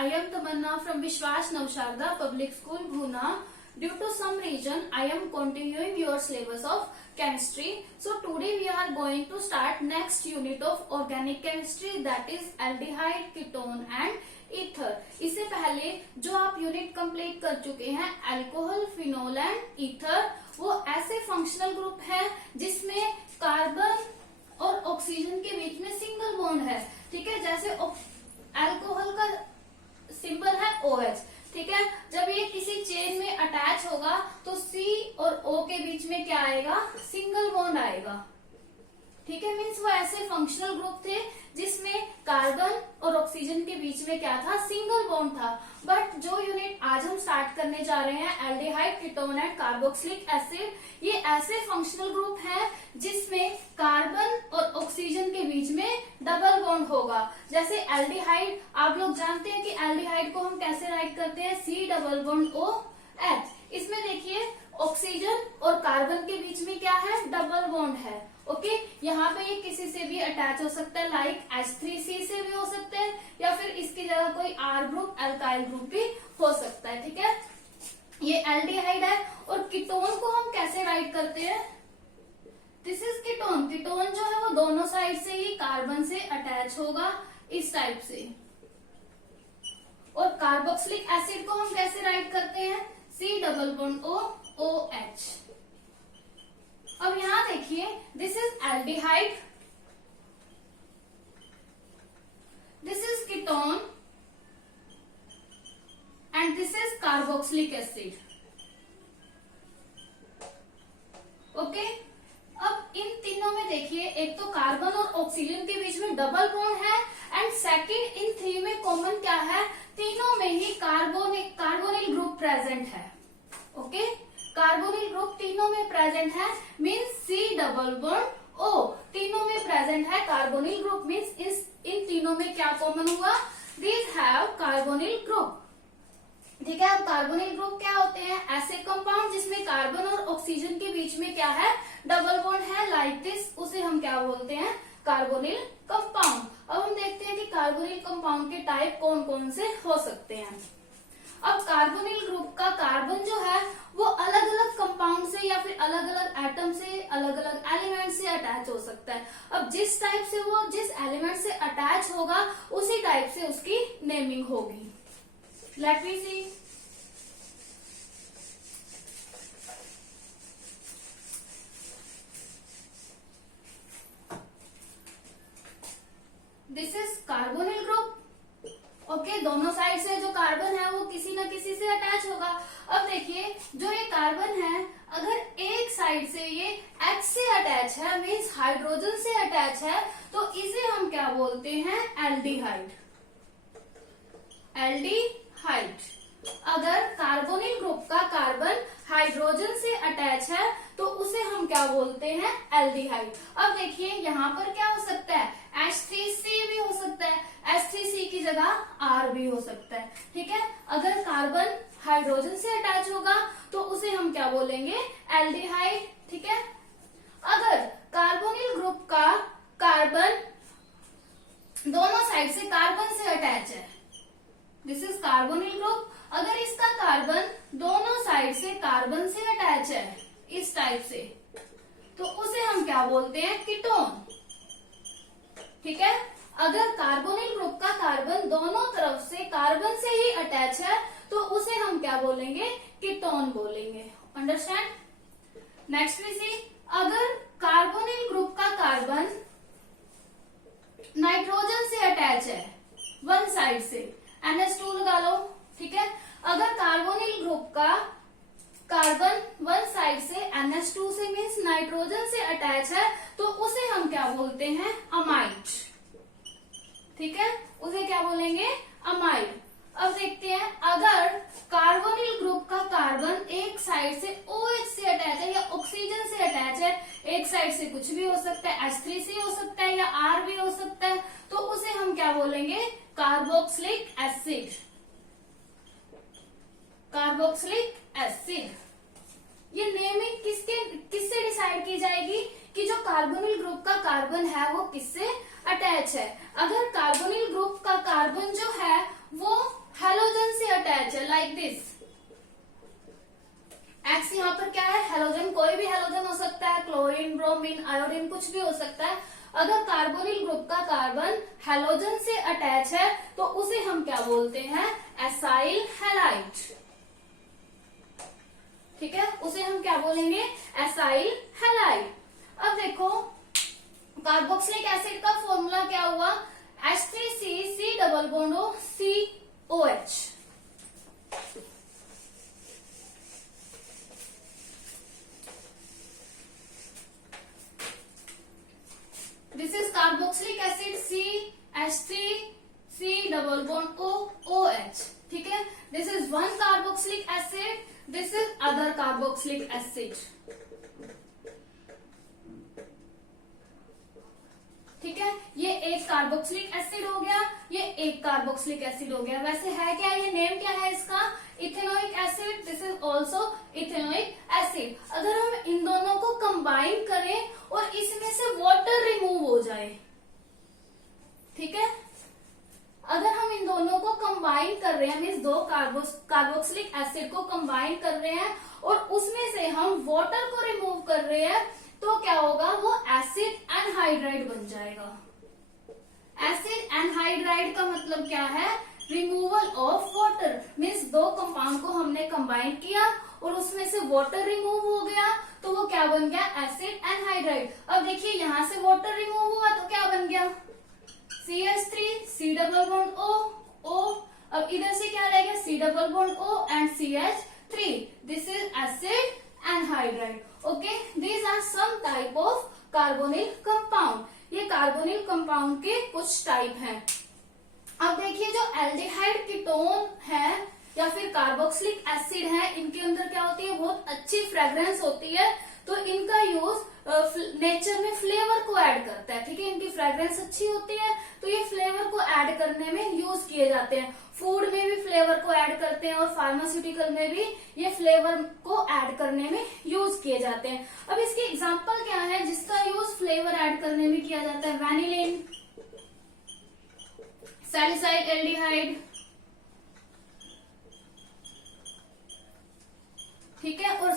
I am Tamanna from Vishwas Navsharda Public School, Bhuna. Due to some reason, I am continuing your syllabus of chemistry. So today we are going to start next unit of organic chemistry, that is aldehyde, ketone and ether. इससे पहले जो आप unit complete कर चुके हैं alcohol, phenol and ether, वो ऐसे functional group है जिसमें कार्बन और ऑक्सीजन के बीच में सिंगल बॉन्ड है. ठीक है, जैसे अल्कोहल का सिंबल है OH. ठीक है, जब ये किसी चेन में अटैच होगा तो C और O के बीच में क्या आएगा, सिंगल बॉन्ड आएगा. ठीक है, मीन्स वो ऐसे फंक्शनल ग्रुप थे जिसमें कार्बन और ऑक्सीजन के बीच में क्या था, सिंगल बॉन्ड था. बट जो यूनिट आज हम स्टार्ट करने जा रहे हैं aldehyde, ketone and carboxylic acid, ये ऐसे फंक्शनल ग्रुप हैं जिसमें कार्बन और ऑक्सीजन के बीच में डबल बॉन्ड होगा. जैसे एल्डिहाइड, आप लोग जानते हैं कि एल्डिहाइड को हम कैसे राइट करते हैं, C+OH. इसमें देखिए ऑक्सीजन और कार्बन के बीच में क्या है, डबल बॉन्ड है. ओके, यहाँ पे ये किसी से भी अटैच हो सकता है, लाइक H3C से भी हो सकता है, या फिर इसकी जगह कोई R ग्रुप, अल्काइल ग्रुप भी हो सकता है. ठीक है, ये एल्डिहाइड है. और कीटोन को हम कैसे राइट करते हैं, दिस इज कीटोन. कीटोन जो है वो दोनों साइड से ही कार्बन से अटैच होगा, इस टाइप से. और कार्बोक्सिलिक एसिड को हम कैसे राइट करते हैं, C+OOH. अब यहां देखिए, this is aldehyde, this is ketone and this is carboxylic acid. Okay, अब इन तीनों में देखिए, एक तो कार्बन और ऑक्सीजन के बीच में डबल बॉन्ड है, एंड सेकंड इन थ्री में कॉमन क्या है, तीनों में ही कार्बोनिल ग्रुप प्रेजेंट है. ओके, कार्बोनिल ग्रुप तीनों में प्रेजेंट है, मीन्स C+O तीनों में प्रेजेंट है. कार्बोनिल ग्रुप मीन्स इन तीनों में क्या कॉमन हुआ, दीज हैव कार्बोनिल ग्रुप. ठीक है, अब कार्बोनिल ग्रुप क्या होते हैं, ऐसे कंपाउंड जिसमें कार्बन और ऑक्सीजन के बीच में क्या है, डबल बॉन्ड है, लाइक दिस. उसे हम क्या बोलते हैं, कार्बोनिल कंपाउंड. अब हम देखते हैं कि कार्बोनिल कंपाउंड के टाइप कौन कौन से हो सकते हैं. अब कार्बोनिल ग्रुप का कार्बन जो है वो अलग अलग कंपाउंड से या फिर अलग अलग एटम से, अलग अलग एलिमेंट से अटैच हो सकता है. अब जिस टाइप से वो जिस एलिमेंट से अटैच होगा उसी टाइप से उसकी नेमिंग होगी. Let me see. This is carbonyl group. Okay, दोनों साइड से जो कार्बन है वो किसी न किसी से अटैच होगा. अब देखिए, जो ये कार्बन है, अगर एक साइड से ये H से अटैच है, मीन्स हाइड्रोजन से अटैच है, तो इसे हम क्या बोलते हैं, एल्डिहाइड. एल्डिहाइड. अगर कार्बोनिल ग्रुप का कार्बन हाइड्रोजन से अटैच है तो उसे हम क्या बोलते हैं, एल्डिहाइड. अब देखिए यहाँ पर क्या हो सकता है, H3C भी हो सकता है, H3C की जगह R भी हो सकता है. ठीक है, अगर कार्बन हाइड्रोजन से अटैच होगा तो उसे हम क्या बोलेंगे, एल्डिहाइड. ठीक है, अगर कार्बोनिल ग्रुप का कार्बन दोनों साइड से कार्बन से अटैच है, दिस इज कार्बोनिल ग्रुप. अगर इसका कार्बन दोनों साइड से कार्बन से अटैच है, इस टाइप से, तो उसे हम क्या बोलते हैं, कीटोन. ठीक है, अगर कार्बोनिल ग्रुप का कार्बन दोनों तरफ से कार्बन से ही अटैच है तो उसे हम क्या बोलेंगे, कीटोन बोलेंगे. अंडरस्टैंड. नेक्स्ट में सी, अगर कार्बोनिल ग्रुप का कार्बन नाइट्रोजन से अटैच है, वन साइड से, NH2 लगा लो. ठीक है, अगर कार्बोनिल ग्रुप का कार्बन वन साइड से NH2 से मीन्स नाइट्रोजन से अटैच है तो उसे हम क्या बोलते हैं, अमाइड. ठीक है, उसे क्या बोलेंगे, अमाइड. अब देखते हैं, अगर कार्बोनिल ग्रुप का कार्बन एक साइड से OH से अटैच है या ऑक्सीजन से अटैच है, एक साइड से कुछ भी हो सकता है, H3C हो सकता है या R भी हो सकता है, तो उसे हम क्या बोलेंगे, कार्बोक्सिलिक एसिड. Carboxylic acid. ये नेमिंग किससे डिसाइड की जाएगी कि जो कार्बोनिल ग्रुप का कार्बन है वो किससे अटैच है. अगर कार्बोनिल ग्रुप का कार्बन जो है वो हेलोजन से अटैच है, लाइक दिस। एक्स यहाँ पर क्या है, हेलोजन, कोई भी हेलोजन हो सकता है, क्लोरीन, ब्रोमीन, आयोडीन, कुछ भी हो सकता है। अगर कार्बोनिल ग्रुप का कार्बन हेलोजन से अटैच है तो उसे हम क्या बोलते हैं, एसाइल हैलाइड। ठीक है, उसे हम क्या बोलेंगे, एसाइल हैलाइड। अब देखो कार्बोक्सिलिक एसिड का फॉर्मूला क्या हुआ, H3C C double bond O COH। This is carboxylic acid CH3C double bond O OH। ठीक है, this is one carboxylic acid, this is other carboxylic acid. ठीक है, ये एक कार्बोक्सिलिक एसिड हो गया, ये एक कार्बोक्सिलिक एसिड हो गया। वैसे है क्या, ये नेम क्या है इसका, ethanoic acid, this is also ethanoic acid. अगर हम इन दोनों को कंबाइन करें और इसमें से वाटर रिमूव हो जाए, ठीक है, अगर हम इन दोनों को कंबाइन कर रहे हैं, हम इस दो कार्बोक्सिलिक एसिड को कंबाइन कर रहे हैं और उसमें से हम वाटर को रिमूव कर रहे हैं, तो क्या होगा, वो एसिड एनहाइड्राइड बन जाएगा। एसिड एनहाइड्राइड का मतलब क्या है, रिमूवल ऑफ वाटर, मीन्स दो कंपाउंड को हमने कंबाइन किया और उसमें से वाटर रिमूव हो गया, तो वो क्या बन गया, एसिड एनहाइड्राइड। अब देखिए यहाँ से वाटर रिमूव हुआ तो क्या बन गया, CH3 C double bond O। अब इधर से क्या रह गया, C double bond O and CH3, this is acid anhydride. Okay, these are some type of carbonyl compound. ये कार्बोनिल कंपाउंड के कुछ टाइप हैं। अब देखिए जो एल्डिहाइड कीटोन है या फिर कार्बोक्सिलिक एसिड है, इनके अंदर क्या होती है, बहुत अच्छी फ्रेग्रेंस होती है, तो इनका यूज नेचर में फ्लेवर को ऐड करता है। ठीक है, इनकी फ्रेग्रेंस अच्छी होती है तो ये फ्लेवर को ऐड करने में यूज किए जाते हैं। फूड में भी फ्लेवर को ऐड करते हैं और फार्मास्यूटिकल में भी ये फ्लेवर को ऐड करने में यूज किए जाते हैं। अब इसकी एग्जांपल क्या है जिसका यूज फ्लेवर ऐड करने में किया जाता है, वैनिलीन, सैलिसाइल एल्डिहाइड। ठीक है, और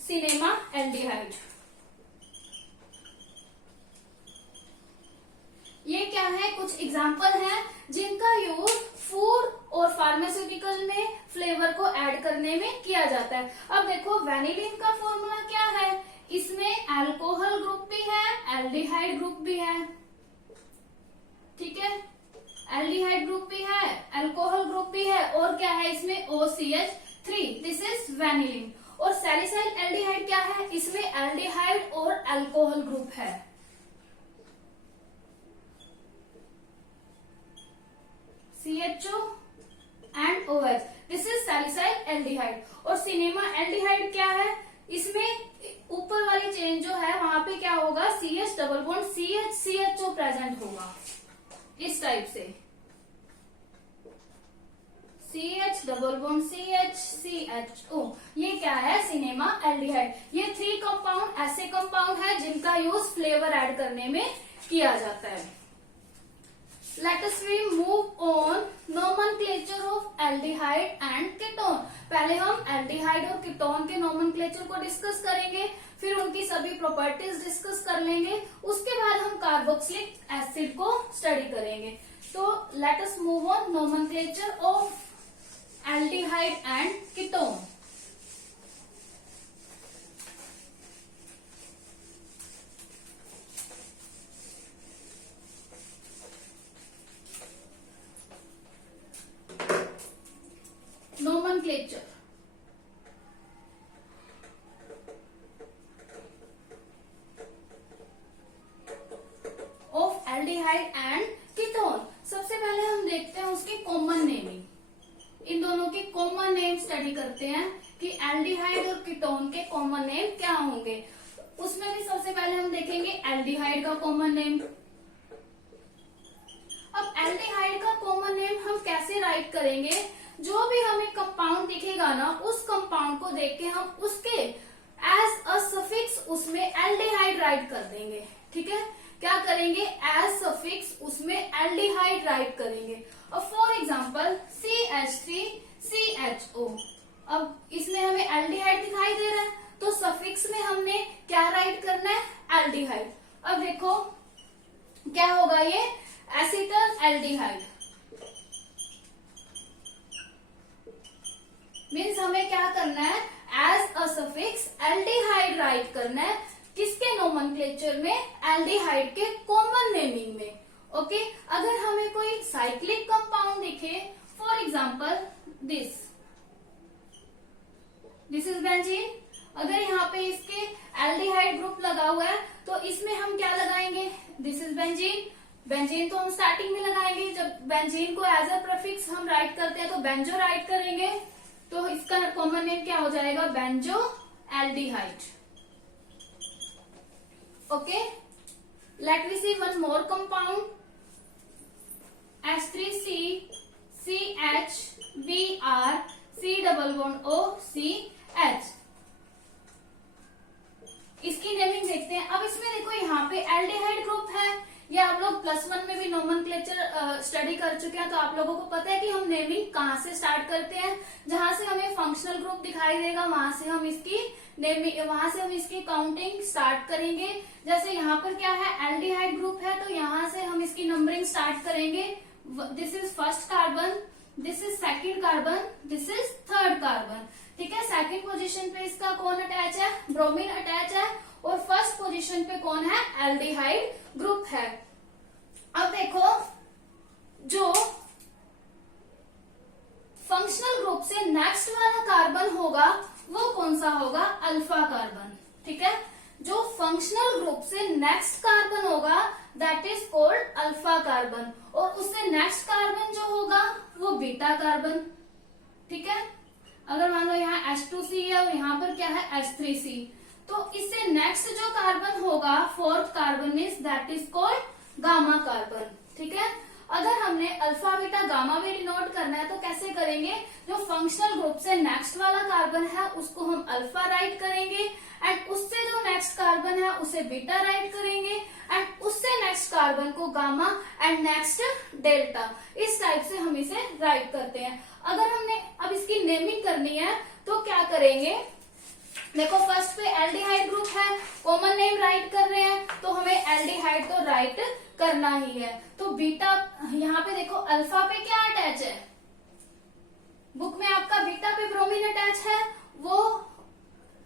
सिनेमा एल्डिहाइड। ये क्या है, कुछ एग्जाम्पल हैं जिनका यूज फूड और फार्मास्यूटिकल में फ्लेवर को ऐड करने में किया जाता है। अब देखो वैनिलीन का फॉर्मूला क्या है, इसमें अल्कोहल ग्रुप भी है, एल्डिहाइड ग्रुप भी है। ठीक है, एल्डिहाइड ग्रुप भी है, अल्कोहल ग्रुप भी है, और क्या है इसमें OCH3, दिस इज वैनिलीन। और सैलिसाइल एल्डिहाइड क्या है, इसमें एल्डिहाइड और अल्कोहल ग्रुप है। CHO and OH, this is salicylaldehyde. और सिनेमा एल्डिहाइड क्या है, इसमें ऊपर वाली चेन जो है वहां पे क्या होगा, CH double bond CH CHO present होगा इस टाइप से, CH double bond CH CHO। ये क्या है, सिनेमा एल्डिहाइड। ये 3 कंपाउंड ऐसे कंपाउंड है जिनका यूज फ्लेवर ऐड करने में किया जाता है। Let us we move on nomenclature of aldehyde and ketone। पहले हम एल्डिहाइड और कीटोन के नोमेनक्लेचर को डिस्कस करेंगे, फिर उनकी सभी प्रॉपर्टीज डिस्कस कर लेंगे, उसके बाद हम कार्बोक्सिलिक एसिड को स्टडी करेंगे। तो let us move on nomenclature of aldehyde and ketone. nomenclature of aldehyde and ketone। सबसे पहले हम देखते हैं उसकी कॉमन नेमिंग। इन दोनों की कॉमन नेम स्टडी करते हैं कि एल्डिहाइड और कीटोन के कॉमन नेम क्या होंगे। उसमें भी सबसे पहले हम देखेंगे एल्डिहाइड का कॉमन नेम। अब एल्डिहाइड का कॉमन नेम हम कैसे राइट करेंगे, जो भी हमें कंपाउंड दिखेगा ना, उस कंपाउंड को देख के हम उसके एज अ सफिक्स उसमें एल्डिहाइड राइट कर देंगे। ठीक है, क्या करेंगे, एज सफिक्स उसमें एल्डिहाइड राइट करेंगे। अब फॉर एग्जाम्पल CH3CHO, अब इसमें हमें एल्डिहाइड दिखाई दे रहा है, तो सफिक्स में हमने क्या राइट करना है, एल्डिहाइड। अब देखो क्या होगा, ये एसिटल एल्डिहाइड, मीन्स हमें क्या करना है, as a suffix aldehyde write करना है। किसके नोमेनक्लेचर में, एल्डिहाइड के कॉमन नेमिंग में। ओके, अगर हमें कोई साइक्लिक कंपाउंड दिखे, for example this is benzene, अगर यहाँ पे इसके एल्डिहाइड ग्रुप लगा हुआ है तो इसमें हम क्या लगाएंगे, दिस इज बेंजीन। बेंजीन तो हम स्टार्टिंग में लगाएंगे, जब बेंजीन को एज अ प्रीफिक्स हम राइट करते हैं तो बेंजो राइट करेंगे, तो इसका कॉमन नेम क्या हो जाएगा, benzo aldehyde. Okay, let we see one more compound, H3CCHBr C double bond OCH। इसकी नेमिंग देखते हैं। अब इसमें देखो यहाँ पे एल्डिहाइड ग्रुप है, ये आप लोग +1 में भी नोमेनक्लेचर स्टडी कर चुके हैं, तो आप लोगों को पता है कि हम नेमिंग कहाँ से स्टार्ट करते हैं, जहां से हमें फंक्शनल ग्रुप दिखाई देगा वहां से हम इसकी नेमिंग, वहां से हम इसकी काउंटिंग स्टार्ट करेंगे। जैसे यहाँ पर क्या है, एल्डिहाइड ग्रुप है, तो यहाँ से हम इसकी नंबरिंग स्टार्ट करेंगे। This is first carbon, this is second carbon, this is third carbon. ठीक है, सेकेंड पोजीशन पे इसका कौन अटैच है, ब्रोमीन अटैच है, और फर्स्ट पोजीशन पे कौन है, एल्डिहाइड ग्रुप है। अब देखो जो फंक्शनल ग्रुप से नेक्स्ट वाला कार्बन होगा वो कौन सा होगा, अल्फा कार्बन। ठीक है, जो फंक्शनल ग्रुप से नेक्स्ट कार्बन होगा that is called alpha carbon, और उससे नेक्स्ट कार्बन जो होगा वो बीटा कार्बन। ठीक है, अगर मान लो यहाँ H2C है और यहाँ पर क्या है H3C, तो इससे नेक्स्ट जो कार्बन होगा fourth carbon is that is called gamma carbon. ठीक है, अगर हमने अल्फा बीटा गामा भी डिनोट करना है तो कैसे करेंगे, जो फंक्शनल ग्रुप से नेक्स्ट वाला कार्बन है उसको हम अल्फा राइट करेंगे, एंड उससे जो नेक्स्ट कार्बन है उसे बीटा राइट करेंगे, एंड उससे नेक्स्ट कार्बन को गामा, एंड नेक्स्ट डेल्टा। इस टाइप से हम इसे राइट करते हैं। अगर हमने अब इसकी नेमिंग करनी है तो क्या करेंगे, देखो फर्स्ट पे एल्डिहाइड ग्रुप है, कॉमन नेम राइट कर रहे हैं, तो हमें एल्डिहाइड तो राइट करना ही है। तो बीटा, यहाँ पे देखो अल्फा पे क्या अटैच है, बुक में आपका बीटा पे ब्रोमीन अटैच है, वो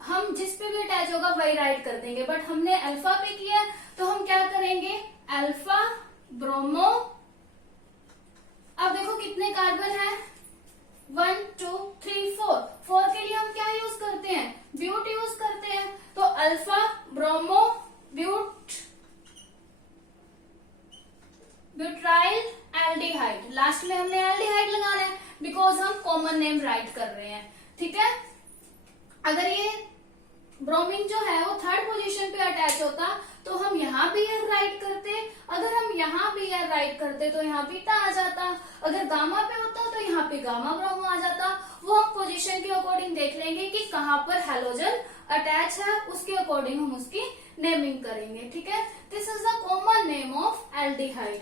हम जिस पे भी अटैच होगा वही राइट कर देंगे, बट हमने अल्फा पे किया तो हम क्या करेंगे, अल्फा ब्रोमो। अब देखो कितने कार्बन है, 1 2 3 4, 4 के लिए हम क्या यूज करते हैं, ब्यूट यूज करते हैं, तो alpha bromo bute butyryl aldehyde. Last में हमने एल्डिहाइड लगाना है बिकॉज हम कॉमन नेम राइट कर रहे हैं। ठीक है, अगर ये ब्रोमीन जो है वो थर्ड पोजीशन पे अटैच होता तो हम यहाँ भी एर राइट करते, अगर हम यहाँ भी एर राइट करते तो यहाँ बीटा आ जाता, अगर गामा पे होता तो यहाँ पे गामा ब्रोमो आ जाता। वो हम पोजीशन के अकॉर्डिंग देख लेंगे कि कहाँ पर हेलोजन अटैच है, उसके अकॉर्डिंग हम उसकी नेमिंग करेंगे। ठीक है, this is the common name of aldehyde.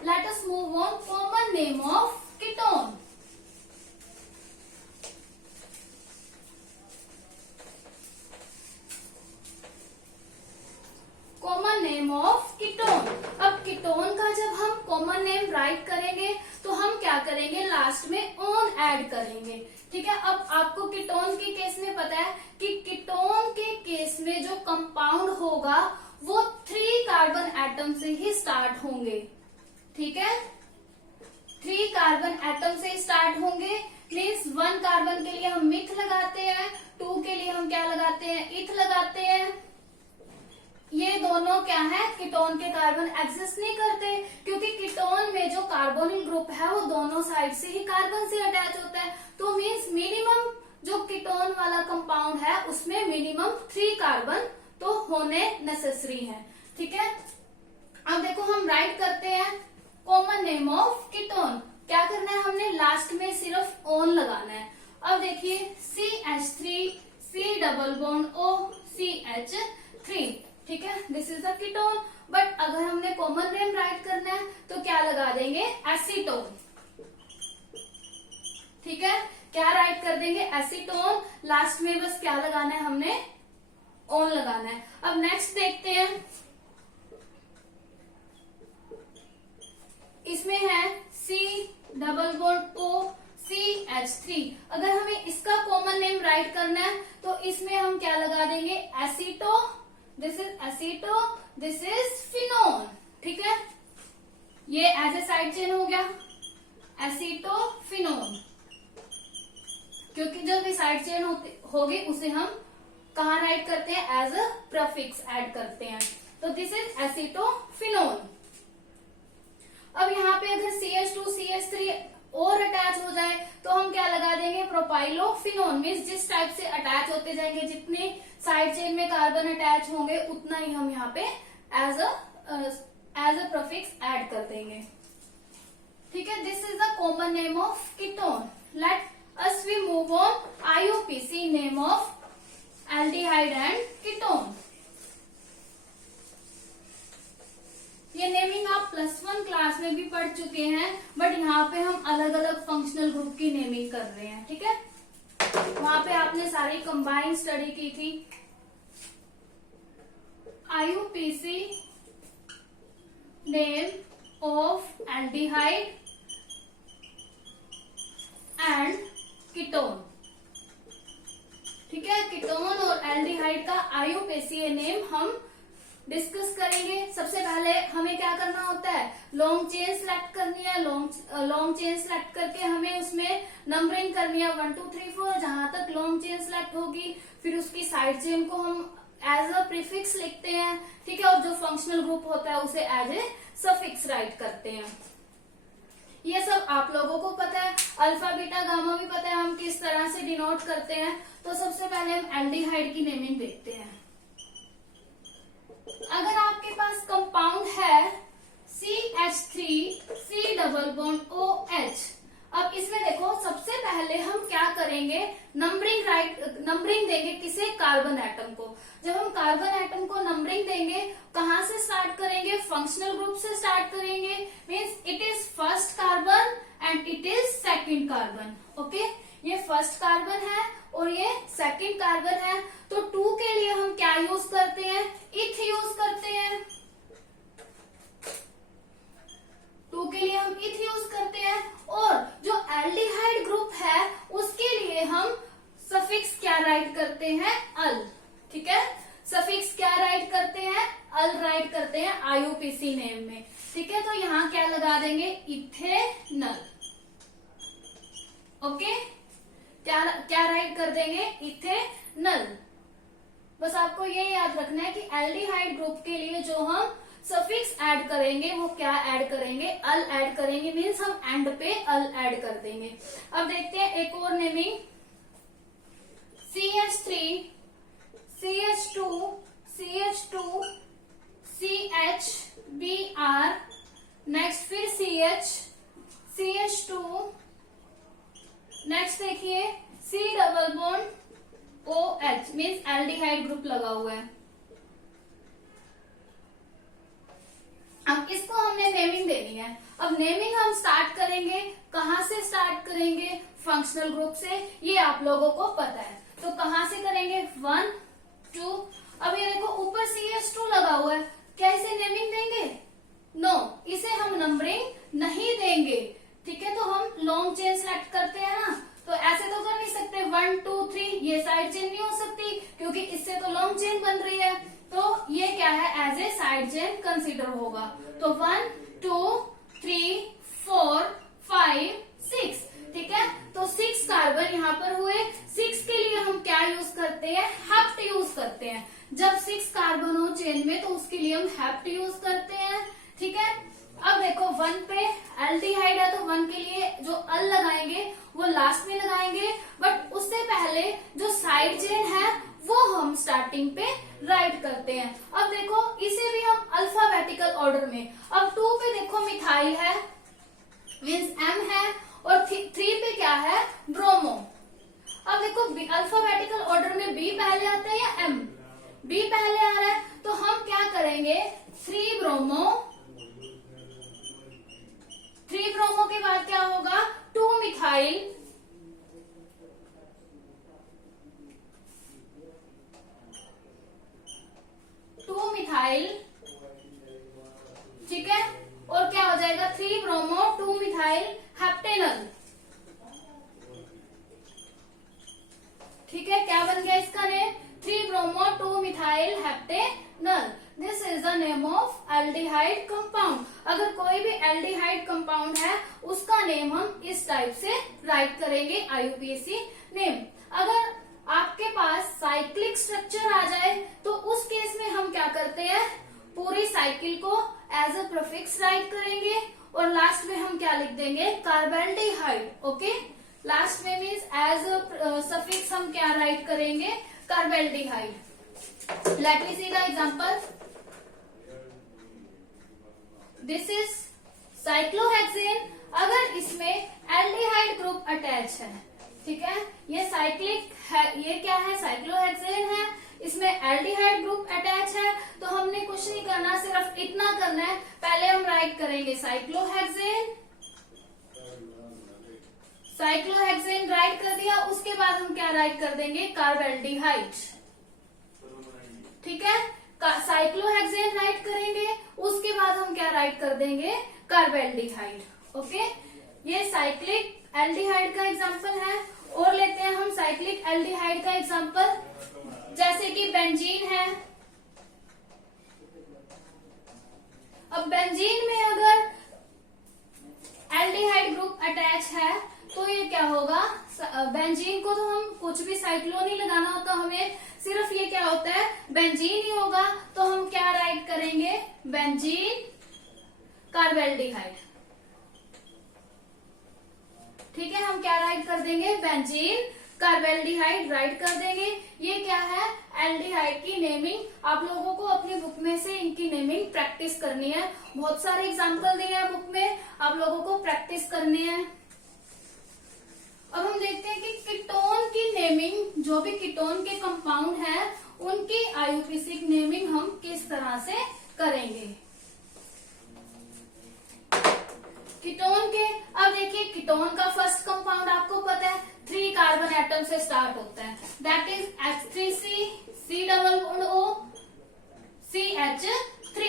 Let us move on, common name of ketone. Common name of ketone. अब कीटोन का जब हम कॉमन नेम राइट करेंगे तो हम क्या करेंगे, लास्ट में ओन ऐड करेंगे। ठीक है, अब आपको कीटोन के केस में पता है कि कीटोन के केस में जो कंपाउंड होगा वो 3 कार्बन एटम से ही स्टार्ट होंगे। ठीक है, 3 कार्बन एटम से स्टार्ट होंगे, मीन्स 1 कार्बन के लिए हम मिथ लगाते हैं, 2 के लिए हम क्या लगाते हैं, इथ लगाते हैं। ये दोनों क्या है, कीटोन के कार्बन एग्जिस्ट नहीं करते, क्योंकि कीटोन में जो कार्बोनिल ग्रुप है वो दोनों साइड से ही कार्बन से अटैच होता है। तो मीन्स मिनिमम जो कीटोन वाला कंपाउंड है उसमें मिनिमम 3 कार्बन तो होने नेसेसरी है। ठीक है, अब देखो हम राइट करते हैं कॉमन नेम ऑफ कीटोन। क्या करना है, हमने लास्ट में सिर्फ ओन लगाना है। अब देखिए CH3 C double bond OCH3। ठीक है, this is the ketone. But अगर हमने कॉमन नेम राइट करना है तो क्या लगा देंगे, एसीटोन। ठीक है, क्या राइट कर देंगे, एसीटोन। लास्ट में बस क्या लगाना है, हमने ओन लगाना है। अब नेक्स्ट देखते हैं, इसमें है C double bond O CH3। अगर हमें इसका कॉमन नेम राइट करना है तो इसमें हम क्या लगा देंगे, aceto, this is aceto, this is phenone. ठीक है, ये एज ए साइड चेन हो गया, एसीटो फिनोन, क्योंकि जो भी साइड चेन होगी उसे हम कहाँ राइट करते हैं, एज अ प्रफिक्स ऐड करते हैं। तो दिस इज एसीटो फिनोन। अब यहाँ पे अगर CH2 CH3 और अटैच हो जाए तो हम क्या लगा देंगे, प्रोपाइलोफिनोन। मीन्स जिस टाइप से अटैच होते जाएंगे, जितने साइड चेन में कार्बन अटैच होंगे उतना ही हम यहाँ पे एज अ प्रफिक्स ऐड कर देंगे। ठीक है, this is the common name of ketone. Let us we move on IUPAC name of aldehyde and ketone. ये नेमिंग आप +1 क्लास में भी पढ़ चुके हैं, बट यहाँ पे हम अलग अलग फंक्शनल ग्रुप की नेमिंग कर रहे हैं। ठीक है, वहां पे आपने सारी कंबाइंड स्टडी की थी। IUPAC name of aldehyde and ketone. ठीक है, कीटोन और एल्डिहाइड का IUPAC नेम हम डिस्कस करेंगे। सबसे पहले हमें क्या करना होता है, लॉन्ग चेन सेलेक्ट करनी है। लॉन्ग चेन सेलेक्ट करके हमें उसमें नंबरिंग करनी है 1 2 3 4, जहां तक लॉन्ग चेन सेलेक्ट होगी फिर उसकी साइड चेन को हम एज अ प्रीफिक्स लिखते हैं। ठीक है, और जो फंक्शनल ग्रुप होता है उसे एज ए सफिक्स राइट करते हैं। ये सब आप लोगों को पता है, अल्फा बीटा गामा भी पता है हम किस तरह से डिनोट करते हैं। तो सबसे पहले हम एल्डिहाइड की नेमिंग देखते हैं। अगर आपके पास कंपाउंड है CH3 C double bond OH, अब इसमें देखो सबसे पहले हम क्या करेंगे, नंबरिंग देंगे किसे, कार्बन एटम को। जब हम कार्बन एटम को नंबरिंग देंगे कहां से स्टार्ट करेंगे, फंक्शनल ग्रुप से स्टार्ट करेंगे। Means it is first carbon and it is second carbon. Okay, ये फर्स्ट कार्बन है और ये सेकंड कार्बन है। तो 2 के लिए हम क्या यूज करते हैं, इथ यूज करते हैं। 2 के लिए हम इथ यूज करते हैं। और जो एल्डिहाइड ग्रुप है उसके लिए हम सफिक्स क्या राइट करते हैं, अल। ठीक है, सफिक्स क्या राइट करते हैं, अल राइट करते हैं IUPAC नेम में। ठीक है, तो यहाँ क्या लगा देंगे, इथेनल। ओके, क्या राइट कर देंगे, इथेनल। बस आपको ये याद रखना है कि एल्डिहाइड ग्रुप के लिए जो हम सफिक्स ऐड करेंगे वो क्या ऐड करेंगे, अल ऐड करेंगे। मीन्स हम एंड पे अल ऐड कर देंगे। अब देखते हैं एक और naming, CH3 CH2 CH2 CHBr, next फिर CH2, नेक्स्ट देखिए C double bond OH, means aldehyde group लगा हुआ है। अब इसको हमने नेमिंग देनी है। अब नेमिंग हम स्टार्ट करेंगे, कहां से स्टार्ट करेंगे, फंक्शनल ग्रुप से, ये आप लोगों को पता है। तो कहां से करेंगे, 1 2। अब ये देखो ऊपर CH2 लगा हुआ है, क्या इसे नेमिंग देंगे, नो, इसे हम नंबरिंग नहीं देंगे। ठीक है, तो हम लॉन्ग चेन सेलेक्ट करते हैं ना, तो ऐसे तो कर नहीं सकते 1 2 3, ये साइड चेन नहीं हो सकती क्योंकि इससे तो लॉन्ग चेन बन रही है। तो ये क्या है, as a side chain consider होगा। तो 1 2 3 4 5 6। ठीक है, तो 6 कार्बन यहाँ पर हुए। 6 के लिए हम क्या यूज करते हैं, हेप्ट यूज करते हैं। जब 6 कार्बन हो चेन में तो उसके लिए हम हेप्ट यूज करते हैं। ठीक है, अब देखो 1 पे एल्डिहाइड है तो 1 के लिए जो अल लगाएंगे वो लास्ट में लगाएंगे, बट उससे पहले जो साइड चेन है वो हम स्टार्टिंग पे राइट करते हैं। अब देखो इसे भी हम अल्फाबेटिकल ऑर्डर में, अब 2 पे देखो मिथाइल है मीन्स M है, और 3 पे क्या है, ब्रोमो। अब देखो अल्फाबेटिकल ऑर्डर में B पहले आता है या M, B पहले आ रहा है, तो हम क्या करेंगे 3 ब्रोमो, 3 ब्रोमो के बाद क्या होगा 2 मिथाइल, ठीक है, और क्या हो जाएगा 3 ब्रोमो 2 मिथाइल हेप्टेनल। ठीक है, क्या बन गया इसका name 3 bromo 2 methyl heptanal. This is the name of aldehyde compound. अगर कोई भी एल्डिहाइड कंपाउंड है उसका नेम हम इस टाइप से राइट करेंगे IUPAC नेम। अगर आपके पास साइक्लिक स्ट्रक्चर आ जाए तो उस केस में हम क्या करते हैं पूरी साइकिल को एज अ प्रीफिक्स राइट करेंगे और लास्ट में हम क्या लिख देंगे कार्बेल्डिहाइड। ओके, लास्ट में मीन्स एज अ सफिक्स हम क्या राइट करेंगे carbaldehyde. Late me see the example. This is cyclohexane. अगर इसमें एल्डिहाइड ग्रुप अटैच है, ठीक है, ये साइक्लिक है, ये क्या है साइक्लोहेक्सेन है, इसमें एल्डिहाइड ग्रुप अटैच है, तो हमने कुछ नहीं करना, सिर्फ इतना करना है। पहले हम राइट करेंगे साइक्लोहेक्सेन, साइक्लोहेक्सेन राइट कर दिया, उसके बाद हम क्या राइट कर देंगे कार्बेल्डिहाइड। ठीक है, साइक्लोहेक्सेन राइट करेंगे, उसके बाद हम क्या राइट कर देंगे कार्बेल्डिहाइड। ओके, ये साइक्लिक एल्डिहाइड का एग्जांपल है। और लेते हैं हम साइक्लिक एल्डिहाइड का एग्जांपल, जैसे कि बेंजीन है। अब बेंजीन में अगर एल्डिहाइड ग्रुप अटैच है तो ये क्या होगा, बेंजीन को तो हम कुछ भी साइक्लो नहीं लगाना होता, हमें सिर्फ ये क्या होता है बेंजीन ही होगा, तो हम क्या राइट करेंगे बेंजीन कार्बेल्डिहाइड। ठीक है, हम क्या राइट कर देंगे बेंजीन कार्बेल्डिहाइड राइट कर देंगे। ये क्या है एल्डिहाइड की नेमिंग। आप लोगों को अपनी बुक में से इनकी नेमिंग प्रैक्टिस करनी है। बहुत सारे एग्जांपल दिए हैं बुक में, आप लोगों को प्रैक्टिस करनी है। अब हम देखते हैं कि कीटोन की नेमिंग, जो भी कीटोन के कंपाउंड है उनकी IUPAC नेमिंग हम किस तरह से करेंगे। कीटोन के, अब देखिए कीटोन का फर्स्ट कंपाउंड आपको पता है 3 कार्बन एटम से स्टार्ट होता है, that is H3C C+O CH3।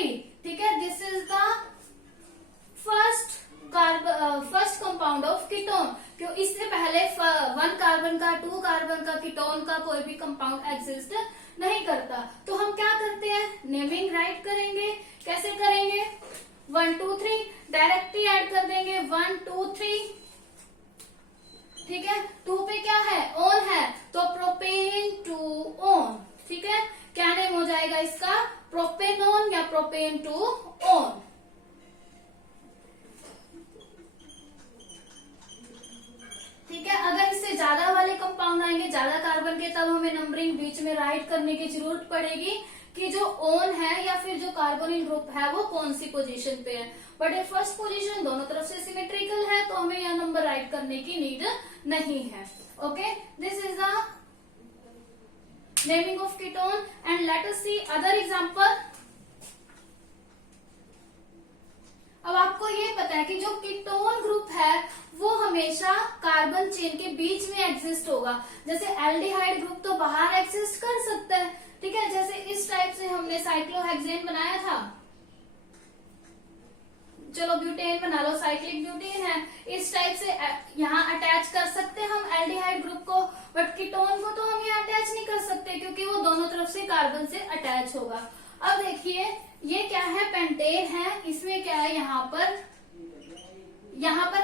ठीक है, this is the first compound of ketone. क्यों, इससे पहले 1 कार्बन का 2 कार्बन का कीटोन का कोई भी कंपाउंड एग्जिस्ट नहीं करता। तो हम क्या करते हैं नेमिंग राइट करेंगे। कैसे करेंगे 1 2 3 डायरेक्टली ऐड कर देंगे 1 2 3। ठीक है, 2 पे क्या है ओन है, तो प्रोपेन 2 ओन। ठीक है, क्या नेम हो जाएगा इसका प्रोपेनोन या प्रोपेन 2 ओन। ठीक है, अगर इससे ज्यादा वाले कंपाउंड आएंगे ज्यादा कार्बन के, तब हमें नंबरिंग बीच में राइट करने की जरूरत पड़ेगी कि जो ओन है या फिर जो कार्बोनिल ग्रुप है वो कौन सी पोजीशन पे है। बट ये फर्स्ट पोजीशन दोनों तरफ से सिमेट्रिकल है, तो हमें यह नंबर राइट करने की नीड नहीं है। Okay, this is the naming of ketone and let us see other example. अब आपको ये पता है कि जो कीटोन ग्रुप है वो हमेशा कार्बन चेन के बीच में एग्जिस्ट होगा। जैसे एल्डिहाइड ग्रुप तो बाहर एग्जिस्ट कर सकता है, ठीक है, जैसे इस टाइप से हमने साइक्लोहेक्सेन बनाया था, चलो ब्यूटेन बना लो, साइक्लिक ब्यूटेन है, इस टाइप से यहाँ अटैच कर सकते हैं हम एल्डिहाइड ग्रुप को, बट कीटोन को तो हम यहाँ अटैच नहीं कर सकते क्योंकि वो दोनों तरफ से कार्बन से अटैच होगा। अब देखिए ये क्या है पेंटेन है, इसमें क्या है यहाँ पर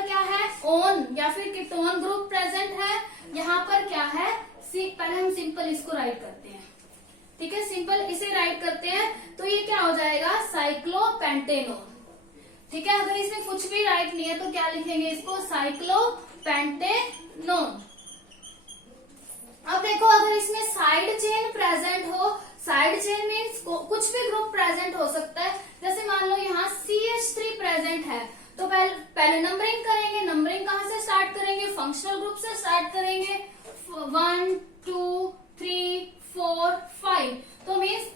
क्या है ओन या फिर कीटोन ग्रुप प्रेजेंट है, यहाँ पर क्या है पहले हम सिंपल इसको राइट करते हैं। ठीक है, सिंपल इसे राइट करते हैं तो ये क्या हो जाएगा साइक्लोपेंटेनोन। ठीक है, अगर इसमें कुछ भी राइट नहीं है तो क्या लिखेंगे इसको साइक्लोपेंटेनोन। अब देखो अगर इसमें साइड चेन प्रेजेंट हो, साइड चेन मीन्स कुछ भी ग्रुप प्रेजेंट हो सकता है, जैसे मान लो यहाँ CH3 प्रेजेंट है, तो पहले नंबरिंग करेंगे। नंबरिंग कहाँ से स्टार्ट करेंगे फंक्शनल ग्रुप से स्टार्ट करेंगे 1 2 3 4 5, तो मीन्स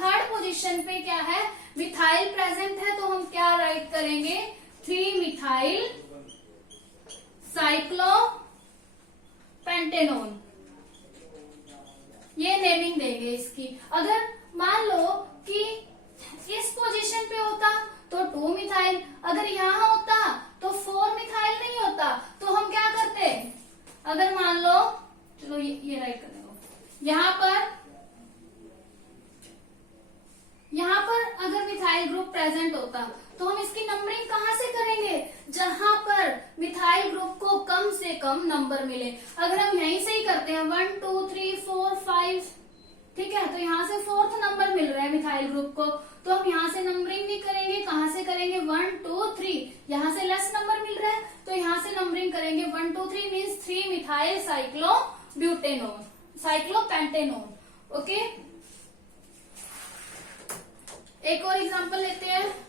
थर्ड पोजीशन करेंगे 3 मिथाइल साइक्लोपेंटेनोन, ये नेमिंग देंगे इसकी। अगर मान लो कि इस पोजीशन पे होता तो 2 मिथाइल, अगर यहाँ होता तो 4 मिथाइल नहीं होता, तो हम क्या करते, अगर मान लो, चलो ये राइट करने दो, यहाँ पर अगर मिथाइल ग्रुप प्रेजेंट होता तो हम इसकी नंबरिंग कहाँ से करेंगे, जहां पर मिथाइल ग्रुप को कम से कम नंबर मिले। अगर हम यहीं से ही करते हैं 1 2 3 4 5, ठीक है, तो यहाँ से 4th नंबर मिल रहा है मिथाइल ग्रुप को, तो हम यहाँ से नंबरिंग नहीं करेंगे, कहाँ से करेंगे 1 2 3, यहाँ से लेस नंबर मिल रहा है तो यहाँ से नंबरिंग करेंगे 1 2 3 मीन्स 3 मिथाइल साइक्लोपेंटेनोन। ओके, एक और एग्जांपल लेते हैं।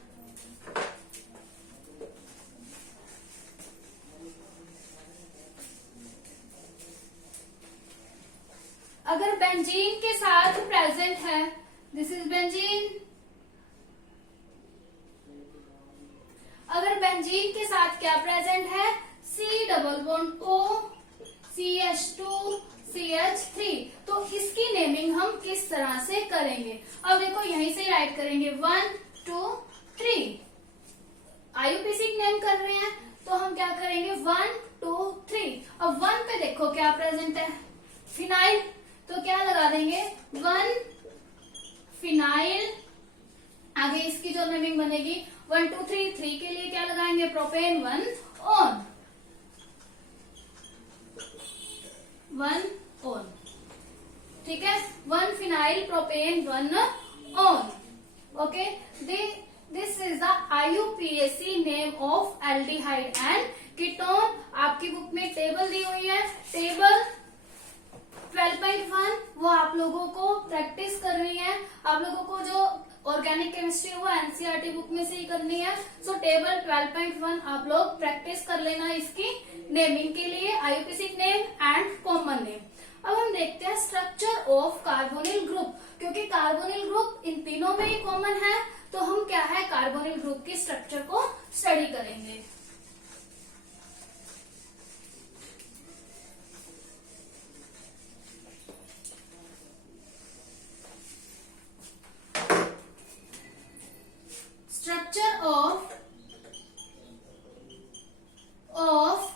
अगर बेंजीन के साथ प्रेजेंट है, दिस इज बेंजीन, अगर बेंजीन के साथ क्या प्रेजेंट है, C double bond O CH2CH3, तो इसकी नेमिंग हम किस तरह से करेंगे। अब देखो यहीं से राइट करेंगे 1 2 3, आईयूपीसी नेम कर रहे हैं तो हम क्या करेंगे 1 2 3। अब 1 पे देखो क्या प्रेजेंट है, फिनाइल, तो क्या लगा देंगे 1 फिनाइल, आगे इसकी जो नेमिंग बनेगी 1 2 3, 3 के लिए क्या लगाएंगे प्रोपेन 1 ऑन, ठीक है, 1 phenyl propane 1 on. Okay, this is the IUPAC name of aldehyde and ketone. आपकी बुक में टेबल दी हुई है, टेबल 12.1, वो आप लोगों को प्रैक्टिस करनी है। आप लोगों को जो ऑर्गेनिक केमिस्ट्री वो एनसीईआरटी बुक में से ही करनी है। सो टेबल 12.1 आप लोग प्रैक्टिस कर लेना इसकी नेमिंग के लिए, IUPAC name and common name. अब हम देखते हैं स्ट्रक्चर ऑफ कार्बोनिल ग्रुप, क्योंकि कार्बोनिल ग्रुप इन तीनों में ही कॉमन है, तो हम क्या है कार्बोनिल ग्रुप की स्ट्रक्चर को स्टडी करेंगे। Structure of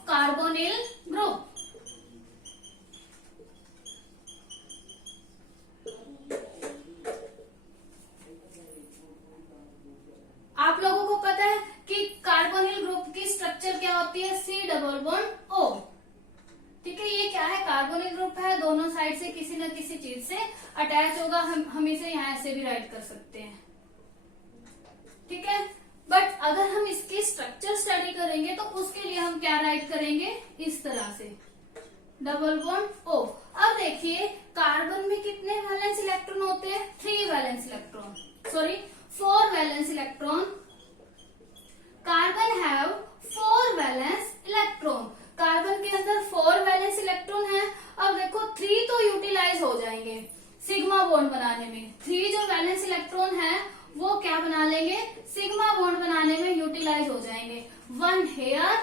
carbonyl group. आप लोगों को पता है कि कार्बोनिल ग्रुप की स्ट्रक्चर क्या होती है, C डबल बॉन्ड O, ठीक है। ये क्या है, कार्बोनिल ग्रुप है, दोनों साइड से किसी न किसी चीज से अटैच होगा। हम इसे यहाँ ऐसे भी राइट कर सकते हैं, ठीक है। बट अगर हम इसकी स्ट्रक्चर स्टडी करेंगे तो उसके लिए हम क्या राइट करेंगे, इस तरह से डबल बॉन्ड O। अब देखिए कार्बन में कितने वैलेंस इलेक्ट्रॉन होते हैं, 4 valence electron. Carbon have 4 valence electron, carbon के अंदर 4 वैलेंस इलेक्ट्रॉन है। अब देखो 3 तो यूटिलाइज हो जाएंगे सिग्मा बॉन्ड बनाने में, 3 जो वैलेंस इलेक्ट्रॉन है वो क्या बना लेंगे, सिग्मा बॉन्ड बनाने में यूटिलाइज हो जाएंगे। 1 हेयर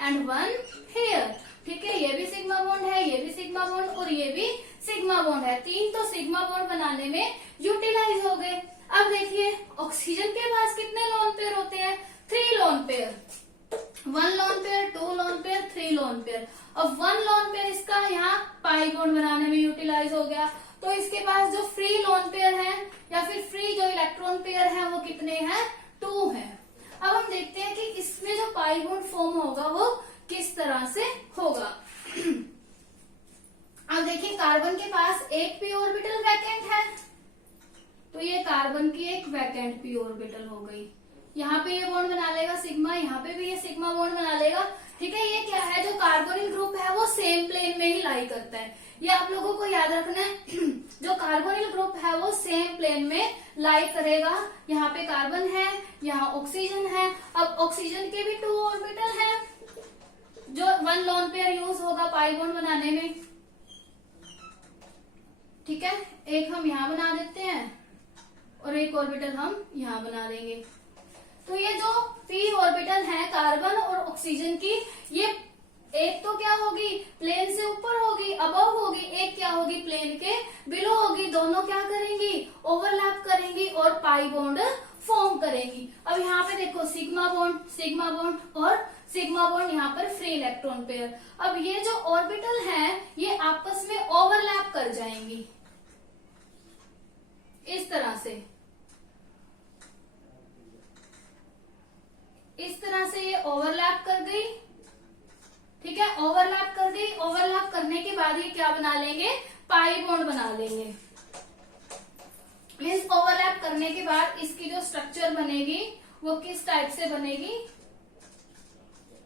एंड 1 हेयर, ठीक है। ये भी सिग्मा बॉन्ड है, ये भी सिग्मा बॉन्ड और ये भी सिग्मा बॉन्ड है, 3 तो सिग्मा बॉन्ड बनाने में यूटिलाइज हो गए। अब देखिए ऑक्सीजन के पास कितने लोन पेयर होते हैं, 3 lone pair, 1 lone pair, 2 lone pair, 3 lone pair. अब 1 लोन पेयर इसका यहाँ पाई बॉन्ड बनाने में यूटिलाइज हो गया, तो इसके पास जो फ्री लोन पेयर है या फिर फ्री जो इलेक्ट्रॉन पेयर है वो कितने हैं, 2 हैं। अब हम देखते हैं कि इसमें जो पाई बॉन्ड फॉर्म होगा वो किस तरह से होगा। अब देखिए कार्बन के पास एक पी ऑर्बिटल वैकेंट है, तो ये कार्बन की एक वैकेंट पी ऑर्बिटल हो गई। यहाँ पे ये बॉन्ड बना लेगा सिग्मा, यहाँ पे भी ये सिग्मा बॉन्ड बना लेगा, ठीक है। ये क्या है, जो कार्बोनिल ग्रुप है वो सेम प्लेन में ही लाई करता है, ये आप लोगों को याद रखना है। जो कार्बोनिल ग्रुप है वो सेम प्लेन में लाई करेगा। यहाँ पे कार्बन है, यहाँ ऑक्सीजन है। अब ऑक्सीजन के भी 2 ऑर्बिटल है, जो 1 लोन पेयर यूज होगा पाई बॉन्ड बनाने में, ठीक है। एक हम यहाँ बना देते हैं और एक ऑर्बिटल हम यहाँ बना देंगे। तो ये जो p ऑर्बिटल है कार्बन और ऑक्सीजन की, ये एक तो क्या होगी, प्लेन से ऊपर होगी, अबव होगी, एक क्या होगी, प्लेन के बिलो होगी। दोनों क्या करेंगी, ओवरलैप करेंगी और पाई बॉन्ड फॉर्म करेंगी। अब यहाँ पे देखो सिग्मा बॉन्ड और सिग्मा बॉन्ड, यहाँ पर फ्री इलेक्ट्रॉन पेयर। अब ये जो ऑर्बिटल है ये आपस में ओवरलैप कर जाएंगी इस तरह से, इस तरह से ये ओवरलैप कर गई। ठीक है, ओवरलैप कर दी। ओवरलैप करने के बाद ये क्या बना लेंगे, पाई बॉन्ड बना लेंगे। मीन्स ओवरलैप करने के बाद इसकी जो स्ट्रक्चर बनेगी वो किस टाइप से बनेगी,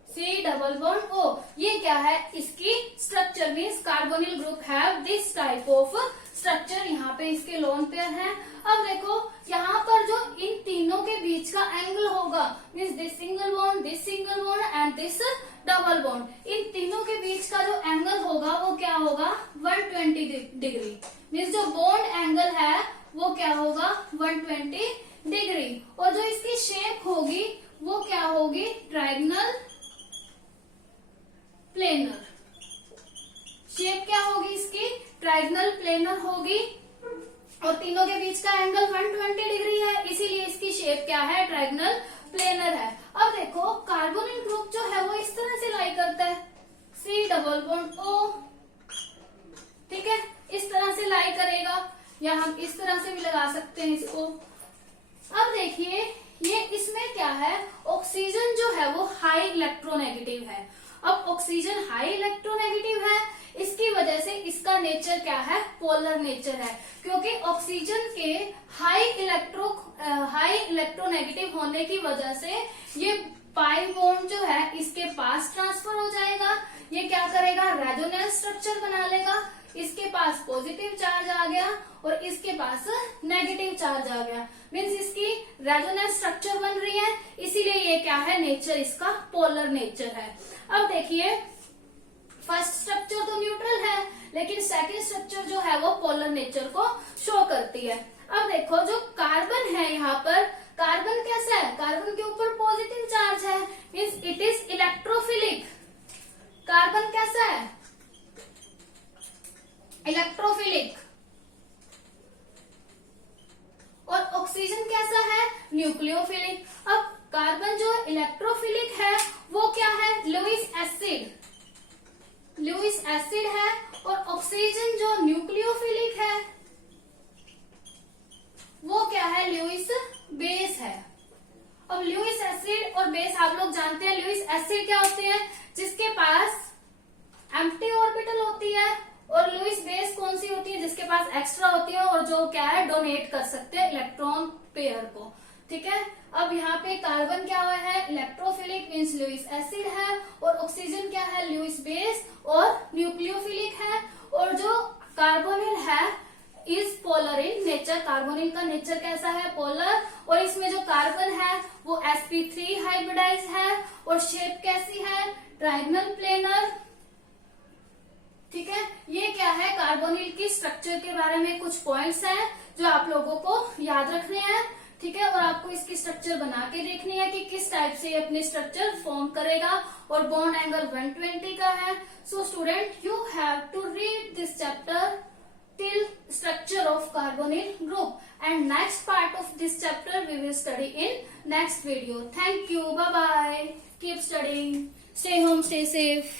C डबल बॉन्ड O। ये क्या है, इसकी structure means carbonyl group have this type of structure. यहाँ पे इसके लोन पेयर हैं। अब देखो यहाँ पर जो इन तीनों के बीच का एंगल होगा, means this single bond and this double bond, इन तीनों के बीच का जो एंगल होगा वो क्या होगा, 120 डिग्री। मीन्स जो बॉन्ड एंगल है वो क्या होगा, 120 डिग्री। और जो इसकी शेप होगी वो क्या होगी, ट्रायंगल प्लेनर। शेप क्या होगी इसकी, ट्रायंगल प्लेनर होगी। और तीनों के बीच का एंगल 120 डिग्री है, इसीलिए इसकी शेप क्या है, ट्रायंगल प्लेनर है। अब देखो कार्बोनिल ग्रुप जो है वो इस तरह से लाई करता है, C डबल बॉन्ड O। ठीक है, इस तरह से लाई करेगा, या हम इस तरह से भी लगा सकते हैं इसको। अब देखिए ये इसमें क्या है, ऑक्सीजन जो है वो हाई इलेक्ट्रोनेगेटिव है। अब ऑक्सीजन हाई इलेक्ट्रोनेगेटिव है, इसकी वजह से इसका नेचर क्या है, पोलर नेचर है। क्योंकि ऑक्सीजन के हाई इलेक्ट्रोनेगेटिव होने की वजह से ये पाई बॉन्ड जो है इसके पास ट्रांसफर हो जाएगा। ये क्या करेगा, रेजोनेंस स्ट्रक्चर बना लेगा। इसके पास पॉजिटिव चार्ज आ गया और इसके पास नेगेटिव चार्ज आ गया, मीन्स इसकी रेजोनेंस स्ट्रक्चर बन रही है, इसीलिए ये क्या है, नेचर इसका पोलर नेचर है। अब देखिए फर्स्ट स्ट्रक्चर तो न्यूट्रल है, लेकिन सेकंड स्ट्रक्चर जो है वो पोलर नेचर को शो करती है। अब देखो जो कार्बन है, यहाँ पर कार्बन कैसा है, कार्बन के ऊपर पॉजिटिव चार्ज है, means it is electrophilic. Carbon कैसा है, इलेक्ट्रोफिलिक। और ऑक्सीजन कैसा है, न्यूक्लियोफिलिक। अब कार्बन जो इलेक्ट्रोफिलिक है वो क्या है, लुईस एसिड है। और ऑक्सीजन जो न्यूक्लियोफिलिक है वो क्या है, लुईस बेस है। अब लुईस एसिड और बेस आप लोग जानते हैं, लुईस एसिड क्या होते हैं, जिसके पास एम्प्टी ऑर्बिटल होती है, और लुईस बेस कौन सी होती है, जिसके पास एक्स्ट्रा होती है और जो क्या है, डोनेट कर सकते हैं इलेक्ट्रॉन पेयर को। ठीक है, अब यहाँ पे कार्बन क्या हुआ है, इलेक्ट्रोफिलिक मीन्स लुईस एसिड है, और ऑक्सीजन क्या है, लुईस बेस और न्यूक्लियोफिलिक है। और जो कार्बोनिल है is polar in nature, carbonyl का नेचर कैसा है, पोलर। और इसमें जो कार्बन है वो sp3 हाइब्रिडाइज है, और शेप कैसी है, ट्रायंगल प्लेनर। ठीक है, ये क्या है, कार्बोनिल की स्ट्रक्चर के बारे में कुछ पॉइंट्स हैं जो आप लोगों को याद रखने हैं। ठीक है, और आपको इसकी स्ट्रक्चर बना के देखनी है कि किस टाइप से ये अपनी स्ट्रक्चर फॉर्म करेगा। और बॉन्ड एंगल 120 का है। So student, you have to read this chapter till structure of carbonyl group, and next part of this chapter we will study in next video. Thank you, bye bye, keep studying, stay home, stay safe.